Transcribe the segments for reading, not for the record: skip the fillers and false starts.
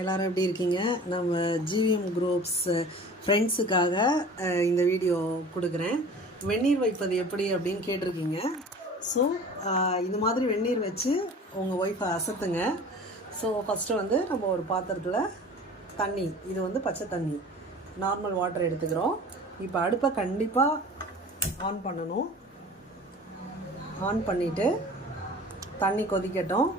எல்லாரும் எப்படி இருக்கீங்க? நம்ம ஜிவிஎம் குரூப்ஸ் ஃப்ரெண்ட்ஸுக்காக இந்த வீடியோ கொடுக்குறேன். வெந்நீர் வைப்பது எப்படி அப்படின்னு கேட்டிருக்கீங்க. ஸோ இந்த மாதிரி வெந்நீர் வச்சு உங்கள் ஒய்ஃபை அசத்துங்க. ஸோ ஃபஸ்ட்டு வந்து நம்ம ஒரு பாத்திரத்தில் தண்ணி, இது வந்து பச்சை தண்ணி, நார்மல் வாட்டர் எடுத்துக்கிறோம். இப்போ அடுப்பை கண்டிப்பாக ஆன் பண்ணணும். ஆன் பண்ணிவிட்டு தண்ணி கொதிக்கட்டும்.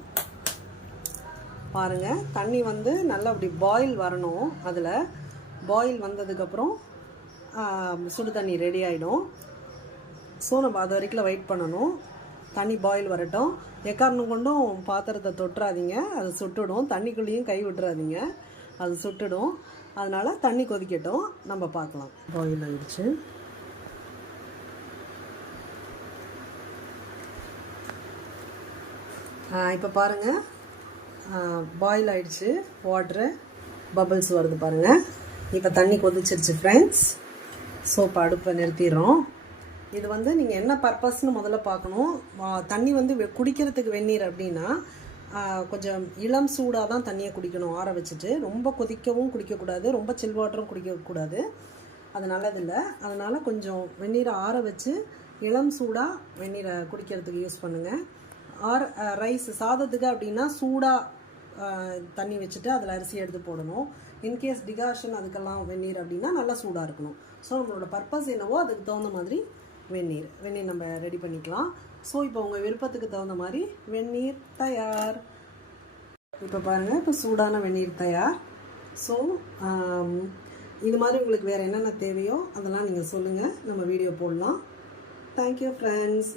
பாருங்கள், தண்ணி வந்து நல்லா அப்படி பாயில் வரணும். அதில் பாயில் வந்ததுக்கப்புறம் சுடு தண்ணி ரெடி ஆகிடும். ஸோ நம்ம அது வரைக்கும் வெயிட் பண்ணணும். தண்ணி பாயில் வரட்டும். எக்காரணம் கொண்டும் பாத்திரத்தை தொட்டுறாதீங்க, அது சுட்டுடும். தண்ணிக்குள்ளேயும் கை விட்டுறாதீங்க, அது சுட்டுடும். அதனால் தண்ணி கொதிக்கட்டும், நம்ம பார்க்கலாம். பாயில் ஆகிடுச்சு. இப்போ பாருங்கள், பாயில் ஆகிடுச்சு. வாட்ரு பபிள்ஸ் வருது பாருங்கள். இப்போ தண்ணி கொதிச்சிருச்சு ஃப்ரெண்ட்ஸ். ஸோ இப்போ அடுப்பை நிறுத்திடுறோம். இது வந்து நீங்கள் என்ன பர்பஸ்ன்னு முதல்ல பார்க்கணும். தண்ணி வந்து குடிக்கிறதுக்கு வெந்நீர் அப்படின்னா கொஞ்சம் இளம் சூடாக தான் தண்ணியை குடிக்கணும், ஆற வச்சுட்டு. ரொம்ப கொதிக்கவும் குடிக்கக்கூடாது, ரொம்ப சில் வாட்டரும் குடிக்கக்கூடாது, அது நல்லதில்லை. அதனால் கொஞ்சம் வெந்நீரை ஆற வச்சு இளம் சூடாக வெந்நீரை குடிக்கிறதுக்கு யூஸ் பண்ணுங்கள். ரைஸ் சாதத்துக்கு அப்படின்னா சூடாக தண்ணி வச்சுட்டு அதில் அரிசி எடுத்து போடணும். இன்கேஸ் டிகாஷன் அதுக்கெல்லாம் வெந்நீர் அப்படின்னா நல்லா சூடாக இருக்கணும். ஸோ நம்மளோட பர்பஸ் என்னவோ அதுக்கு தகுந்த மாதிரி வெந்நீர் நம்ம ரெடி பண்ணிக்கலாம். ஸோ இப்போ உங்கள் விருப்பத்துக்கு தகுந்த மாதிரி வெந்நீர் தயார். இப்போ பாருங்கள், இப்போ சூடான வெந்நீர் தயார். ஸோ இது மாதிரி உங்களுக்கு வேறு என்னென்ன தேவையோ அதெல்லாம் நீங்கள் சொல்லுங்கள், நம்ம வீடியோ போடலாம். Thank you friends.